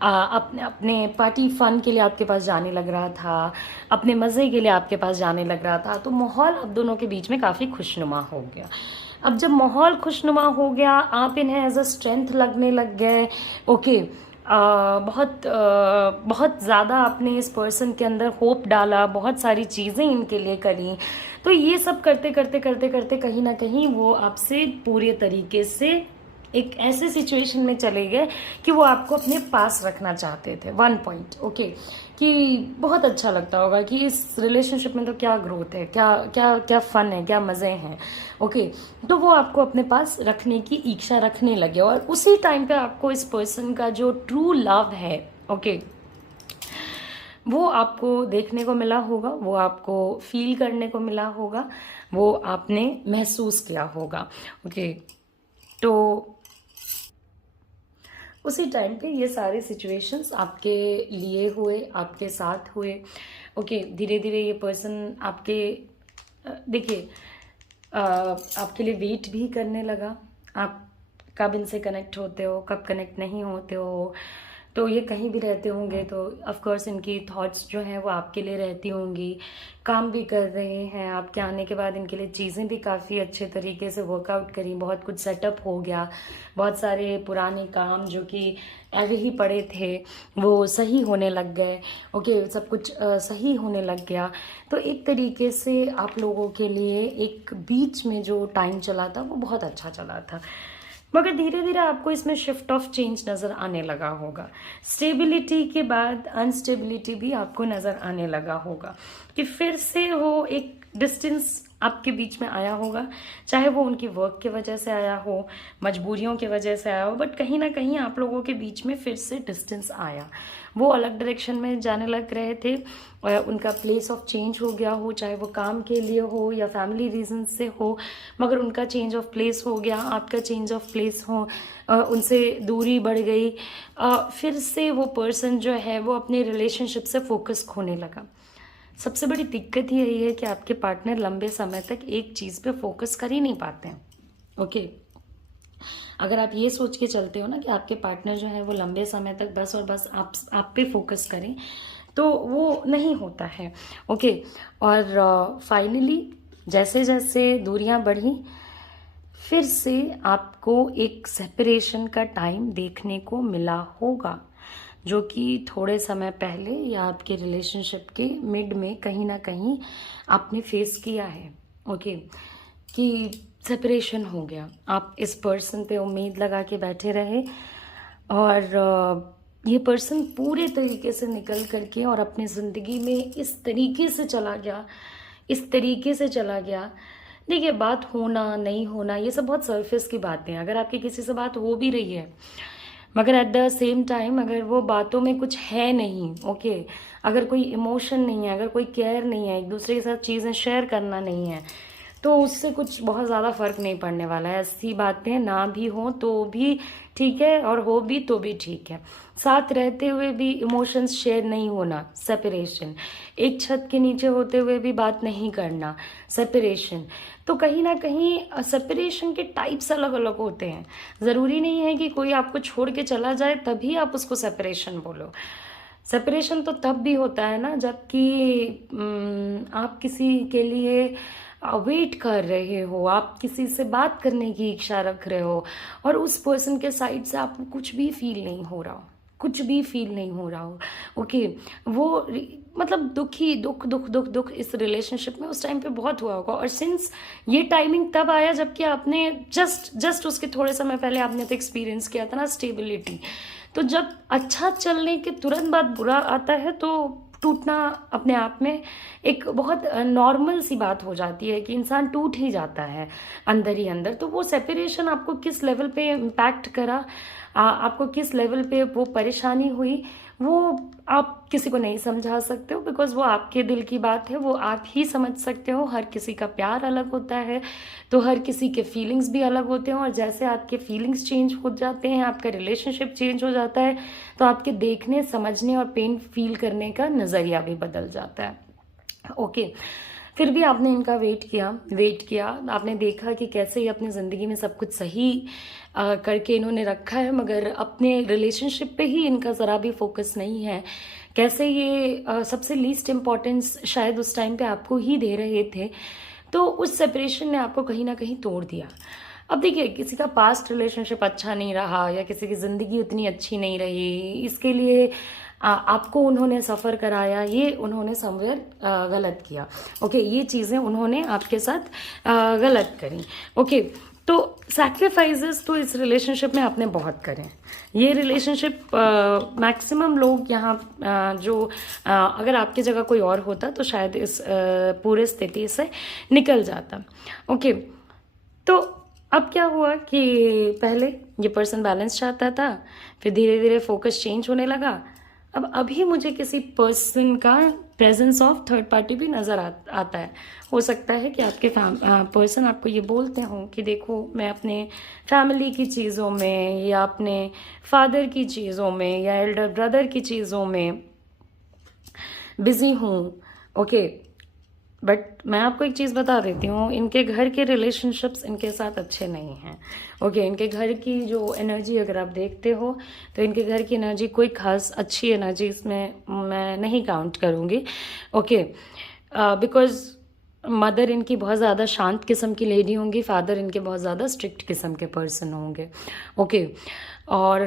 अपने पार्टी फन के लिए आपके पास जाने लग रहा था, अपने मज़े के लिए आपके पास जाने लग रहा था। तो माहौल अब दोनों के बीच में काफ़ी खुशनुमा हो गया। अब जब माहौल खुशनुमा हो गया, आप इन्हें एज अ स्ट्रेंथ लगने लग गए। ओके, बहुत ज़्यादा आपने इस पर्सन के अंदर होप डाला, बहुत सारी चीज़ें इनके लिए करी। तो ये सब करते करते करते करते कहीं ना कहीं वो आपसे पूरे तरीके से एक ऐसे सिचुएशन में चले गए कि वो आपको अपने पास रखना चाहते थे। 1 पॉइंट, ओके, कि बहुत अच्छा लगता होगा कि इस रिलेशनशिप में तो क्या ग्रोथ है, क्या क्या क्या फन है, क्या मज़े हैं, ओके। तो वो आपको अपने पास रखने की इच्छा रखने लगे, और उसी टाइम पे आपको इस पर्सन का जो ट्रू लव है, ओके, वो आपको देखने को मिला होगा, वो आपको फील करने को मिला होगा, वो आपने महसूस किया होगा, ओके। तो उसी टाइम पे ये सारे सिचुएशंस आपके लिए हुए, आपके साथ हुए, ओके। धीरे धीरे ये पर्सन आपके देखिए आपके लिए वेट भी करने लगा। आप कब इनसे कनेक्ट होते हो, कब कनेक्ट नहीं होते हो। तो ये कहीं भी रहते होंगे तो ऑफ कोर्स इनकी थॉट्स जो हैं वो आपके लिए रहती होंगी। काम भी कर रहे हैं, आपके आने के बाद इनके लिए चीज़ें भी काफ़ी अच्छे तरीके से वर्कआउट करी, बहुत कुछ सेटअप हो गया, बहुत सारे पुराने काम जो कि ऐसे ही पड़े थे वो सही होने लग गए, ओके, सब कुछ सही होने लग गया। तो एक तरीके से आप लोगों के लिए एक बीच में जो टाइम चला था वो बहुत अच्छा चला था। मगर धीरे धीरे आपको इसमें शिफ्ट ऑफ चेंज नज़र आने लगा होगा। स्टेबिलिटी के बाद अनस्टेबिलिटी भी आपको नज़र आने लगा होगा कि फिर से वो एक डिस्टेंस आपके बीच में आया होगा, चाहे वो उनकी वर्क की वजह से आया हो, मजबूरियों की वजह से आया हो, बट कहीं ना कहीं आप लोगों के बीच में फिर से डिस्टेंस आया। वो अलग डायरेक्शन में जाने लग रहे थे, उनका प्लेस ऑफ चेंज हो गया हो, चाहे वो काम के लिए हो या फैमिली रीजन से हो, मगर उनका चेंज ऑफ प्लेस हो गया, आपका चेंज ऑफ प्लेस हो, उनसे दूरी बढ़ गई। फिर से वो पर्सन जो है वो अपने रिलेशनशिप से फोकस खोने लगा। सबसे बड़ी दिक्कत यही है कि आपके पार्टनर लंबे समय तक एक चीज़ पे फोकस कर ही नहीं पाते हैं, ओके। अगर आप ये सोच के चलते हो ना कि आपके पार्टनर जो है वो लंबे समय तक बस और बस आप पे फोकस करें, तो वो नहीं होता है, ओके। और फाइनली जैसे जैसे दूरियां बढ़ी, फिर से आपको एक सेपरेशन का टाइम देखने को मिला होगा, जो कि थोड़े समय पहले या आपके रिलेशनशिप के मिड में कहीं ना कहीं आपने फेस किया है, ओके, कि सेपरेशन हो गया। आप इस पर्सन पे उम्मीद लगा के बैठे रहे, और ये पर्सन पूरे तरीके से निकल करके और अपनी ज़िंदगी में इस तरीके से चला गया, इस तरीके से चला गया। देखिए, बात होना नहीं होना ये सब बहुत सरफेस की बातें हैं। अगर आपकी किसी से बात हो भी रही है, मगर एट द सेम टाइम अगर वो बातों में कुछ है नहीं, ओके, अगर कोई इमोशन नहीं है, अगर कोई केयर नहीं है, एक दूसरे के साथ चीज़ें शेयर करना नहीं है, तो उससे कुछ बहुत ज़्यादा फ़र्क नहीं पड़ने वाला है। ऐसी बातें ना भी हो तो भी ठीक है, और हो भी तो भी ठीक है। साथ रहते हुए भी इमोशंस शेयर नहीं होना, सेपरेशन। एक छत के नीचे होते हुए भी बात नहीं करना, सेपरेशन। तो कहीं ना कहीं सेपरेशन के टाइप्स अलग अलग होते हैं। ज़रूरी नहीं है कि कोई आपको छोड़ के चला जाए तभी आप उसको सेपरेशन बोलो। सेपरेशन तो तब भी होता है ना जबकि आप किसी के लिए वेट कर रहे हो, आप किसी से बात करने की इच्छा रख रहे हो, और उस पर्सन के साइड से आपको कुछ भी फील नहीं हो रहा हो, कुछ भी फील नहीं हो रहा हो, ओके। वो मतलब दुख इस रिलेशनशिप में उस टाइम पे बहुत हुआ होगा। और सिंस ये टाइमिंग तब आया जबकि आपने जस्ट उसके थोड़े समय पहले आपने तो एक्सपीरियंस किया था ना स्टेबिलिटी। तो जब अच्छा चलने के तुरंत बाद बुरा आता है तो टूटना अपने आप में एक बहुत नॉर्मल सी बात हो जाती है कि इंसान टूट ही जाता है अंदर ही अंदर। तो वो सेपरेशन आपको किस लेवल पे इम्पैक्ट करा, आपको किस लेवल पे वो परेशानी हुई, वो आप किसी को नहीं समझा सकते हो, बिकॉज वो आपके दिल की बात है, वो आप ही समझ सकते हो। हर किसी का प्यार अलग होता है, तो हर किसी के फीलिंग्स भी अलग होते हैं, और जैसे आपके फीलिंग्स चेंज हो जाते हैं, आपका रिलेशनशिप चेंज हो जाता है, तो आपके देखने, समझने और पेन फील करने का नज़रिया भी बदल जाता है, ओके। फिर भी आपने इनका वेट किया, आपने देखा कि कैसे ये अपनी ज़िंदगी में सब कुछ सही करके इन्होंने रखा है, मगर अपने रिलेशनशिप पे ही इनका ज़रा भी फोकस नहीं है। कैसे ये सबसे लीस्ट इम्पॉर्टेंस शायद उस टाइम पे आपको ही दे रहे थे। तो उस सेपरेशन ने आपको कहीं ना कहीं तोड़ दिया। अब देखिए, किसी का पास्ट रिलेशनशिप अच्छा नहीं रहा या किसी की ज़िंदगी उतनी अच्छी नहीं रही, इसके लिए आपको उन्होंने सफ़र कराया, ये उन्होंने समवेयर गलत किया। ओके, ये चीज़ें उन्होंने आपके साथ गलत करी। ओके, तो सैक्रिफाइसेस तो इस रिलेशनशिप में आपने बहुत करें। ये रिलेशनशिप मैक्सिमम लोग यहाँ अगर आपकी जगह कोई और होता तो शायद इस पूरे स्थिति से निकल जाता। ओके, तो अब क्या हुआ कि पहले ये पर्सन बैलेंस चाहता था, फिर धीरे धीरे फोकस चेंज होने लगा। अब अभी मुझे किसी पर्सन का प्रेजेंस ऑफ थर्ड पार्टी भी नज़र आता है। हो सकता है कि आपके पर्सन आपको ये बोलते हों कि देखो, मैं अपने फैमिली की चीज़ों में या अपने फादर की चीज़ों में या एल्डर ब्रदर की चीज़ों में बिजी हूँ। ओके, बट मैं आपको एक चीज़ बता देती हूँ, इनके घर के रिलेशनशिप्स इनके साथ अच्छे नहीं हैं। ओके, इनके घर की जो एनर्जी अगर आप देखते हो तो इनके घर की एनर्जी कोई खास अच्छी एनर्जी इसमें मैं नहीं काउंट करूँगी। ओके, बिकॉज मदर इनकी बहुत ज़्यादा शांत किस्म की लेडी होंगी, फादर इनके बहुत ज़्यादा स्ट्रिक्ट किस्म के पर्सन होंगे। ओके, और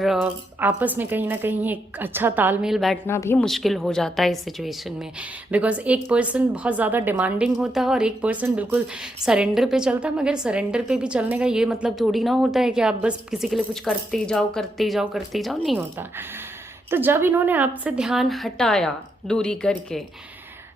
आपस में कहीं ना कहीं एक अच्छा तालमेल बैठना भी मुश्किल हो जाता है इस सिचुएशन में, बिकॉज एक पर्सन बहुत ज़्यादा डिमांडिंग होता है और एक पर्सन बिल्कुल सरेंडर पे चलता है। मगर सरेंडर पे भी चलने का ये मतलब थोड़ी ना होता है कि आप बस किसी के लिए कुछ करते जाओ करते जाओ करते जाओ, नहीं होता। तो जब इन्होंने आपसे ध्यान हटाया दूरी करके,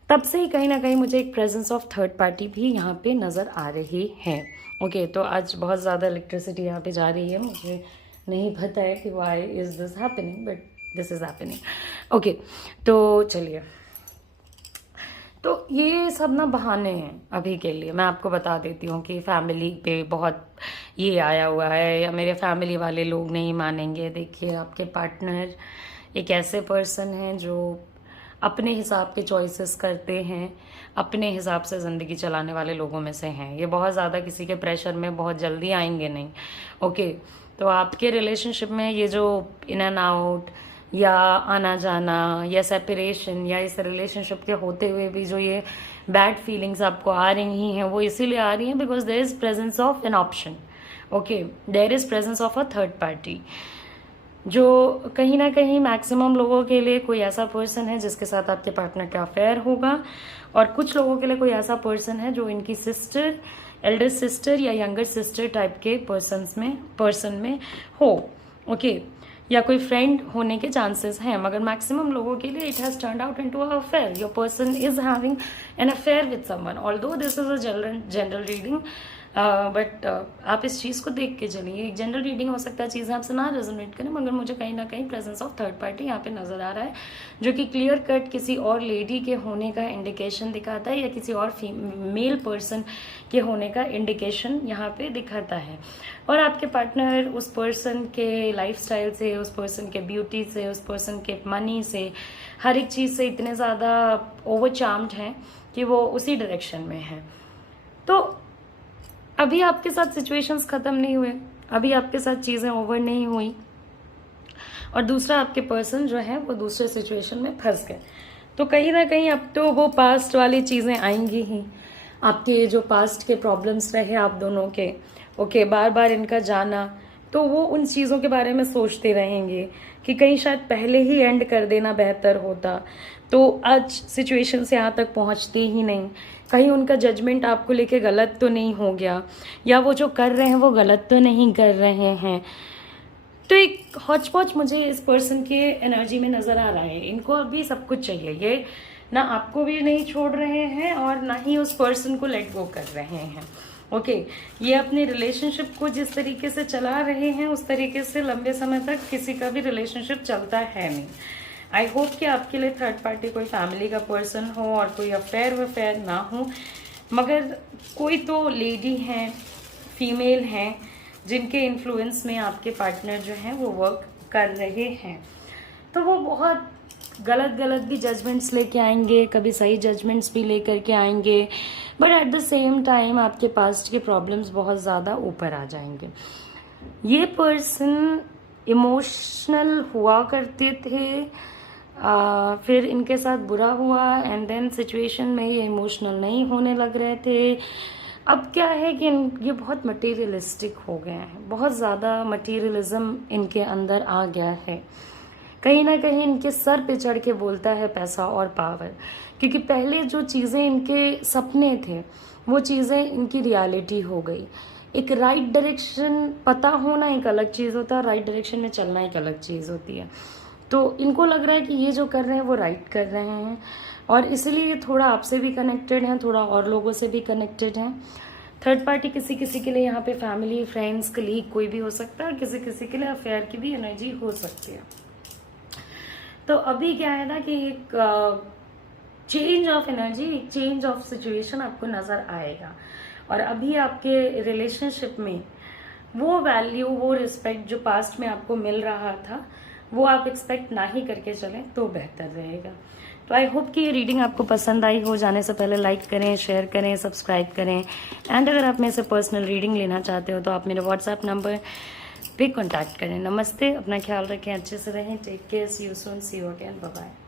तब से ही कहीं ना कहीं मुझे एक प्रेजेंस ऑफ थर्ड पार्टी भी यहाँ पे नज़र आ रही है। ओके, तो आज बहुत ज़्यादा इलेक्ट्रिसिटी यहाँ पे जा रही है, मुझे नहीं पता है कि why is this happening, but this is happening. Okay, तो चलिए, तो ये सब ना बहाने हैं अभी के लिए। मैं आपको बता देती हूँ कि फैमिली पे बहुत ये आया हुआ है या मेरे फैमिली वाले लोग नहीं मानेंगे। देखिए, आपके पार्टनर एक ऐसे पर्सन हैं जो अपने हिसाब के चॉइसेस करते हैं, अपने हिसाब से ज़िंदगी चलाने वाले लोगों में से हैं। ये बहुत ज़्यादा किसी के प्रेशर में बहुत जल्दी आएंगे नहीं। ओके, तो आपके रिलेशनशिप में ये जो इन एंड आउट या आना जाना या सेपरेशन या इस रिलेशनशिप के होते हुए भी जो ये बैड फीलिंग्स आपको आ रही हैं, वो इसीलिए आ रही हैं because there is presence of an option. Okay, there is presence of a third party, जो कहीं ना कहीं मैक्सिमम लोगों के लिए कोई ऐसा पर्सन है जिसके साथ आपके पार्टनर का अफेयर होगा, और कुछ लोगों के लिए कोई ऐसा पर्सन है जो इनकी सिस्टर, एल्डर सिस्टर या यंगर सिस्टर टाइप के पर्सन में हो। ओके, या कोई फ्रेंड होने के चांसेस हैं, मगर मैक्सिमम लोगों के लिए it has turned out into a affair. Your person is having an affair with someone, although this is a general reading, but आप इस चीज़ को देख के चलिए। एक जनरल रीडिंग हो सकता है चीज़ें आपसे ना रेजोनेट करें, मगर मुझे कहीं ना कहीं प्रेजेंस ऑफ थर्ड पार्टी यहाँ पे नज़र आ रहा है, जो कि क्लियर कट किसी और लेडी के होने का इंडिकेशन दिखाता है या किसी और मेल पर्सन के होने का इंडिकेशन यहाँ पे दिखाता है। और आपके पार्टनर उस पर्सन के लाइफस्टाइल से, उस पर्सन के ब्यूटी से, उस पर्सन के मनी से, हर एक चीज़ से इतने ज़्यादा ओवर चार्म्ड हैं कि वो उसी डायरेक्शन में है। तो अभी आपके साथ सिचुएशंस ख़त्म नहीं हुए, अभी आपके साथ चीज़ें ओवर नहीं हुई, और दूसरा आपके पर्सन जो है वो दूसरे सिचुएशन में फंस गए। तो कहीं ना कहीं अब तो वो पास्ट वाली चीज़ें आएंगी ही, आपके जो पास्ट के प्रॉब्लम्स रहे आप दोनों के। ओके, बार बार इनका जाना, तो वो उन चीज़ों के बारे में सोचते रहेंगे कि कहीं शायद पहले ही एंड कर देना बेहतर होता, तो आज सिचुएशन से यहाँ तक पहुँचते ही नहीं। कहीं उनका जजमेंट आपको लेके गलत तो नहीं हो गया, या वो जो कर रहे हैं वो गलत तो नहीं कर रहे हैं। तो एक हॉच पॉच मुझे इस पर्सन के एनर्जी में नज़र आ रहा है। इनको अभी सब कुछ चाहिए, ये ना आपको भी नहीं छोड़ रहे हैं और ना ही उस पर्सन को लेट गो कर रहे हैं। ओके, ये अपने रिलेशनशिप को जिस तरीके से चला रहे हैं उस तरीके से लंबे समय तक किसी का भी रिलेशनशिप चलता है नहीं। आई होप कि आपके लिए थर्ड पार्टी कोई फैमिली का पर्सन हो और कोई अफेयर वफेयर ना हो, मगर कोई तो लेडी हैं, फीमेल हैं, जिनके इन्फ्लुएंस में आपके पार्टनर जो हैं वो वर्क कर रहे हैं। तो वो बहुत गलत गलत भी जजमेंट्स लेके आएंगे, कभी सही जजमेंट्स भी लेकर के आएंगे, but at the same time आपके पास्ट के प्रॉब्लम्स बहुत ज़्यादा ऊपर आ जाएंगे। ये पर्सन इमोशनल हुआ करते थे, फिर इनके साथ बुरा हुआ एंड देन सिचुएशन में ये इमोशनल नहीं होने लग रहे थे, अब क्या है कि ये बहुत मटेरियलिस्टिक हो गए हैं, बहुत ज़्यादा मटेरियलिज्म इनके अंदर आ गया है। कहीं ना कहीं इनके सर पे चढ़ के बोलता है पैसा और पावर, क्योंकि पहले जो चीज़ें इनके सपने थे वो चीज़ें इनकी रियलिटी हो गई। एक राइट डायरेक्शन पता होना एक अलग चीज़ होता है, राइट डायरेक्शन में चलना एक अलग चीज़ होती है। तो इनको लग रहा है कि ये जो कर रहे हैं वो राइट कर रहे हैं, और इसलिए ये थोड़ा आपसे भी कनेक्टेड हैं, थोड़ा और लोगों से भी कनेक्टेड हैं। थर्ड पार्टी किसी किसी के लिए यहाँ पे फैमिली, फ्रेंड्स, कलीग कोई भी हो सकता है, किसी किसी के लिए अफेयर की भी एनर्जी हो सकती है। तो अभी क्या है ना कि एक change of energy, change of situation आपको नज़र आएगा, और अभी आपके रिलेशनशिप में वो वैल्यू, वो रिस्पेक्ट जो पास्ट में आपको मिल रहा था वो आप एक्सपेक्ट ना ही करके चलें तो बेहतर रहेगा। तो आई होप कि ये रीडिंग आपको पसंद आई हो। जाने से पहले लाइक करें, शेयर करें, सब्सक्राइब करें, एंड अगर आप मेरे से पर्सनल रीडिंग लेना चाहते हो तो आप मेरे व्हाट्सएप नंबर पे कॉन्टैक्ट करें। नमस्ते, अपना ख्याल रखें, अच्छे से रहें, take care, see you soon, see you again, bye bye.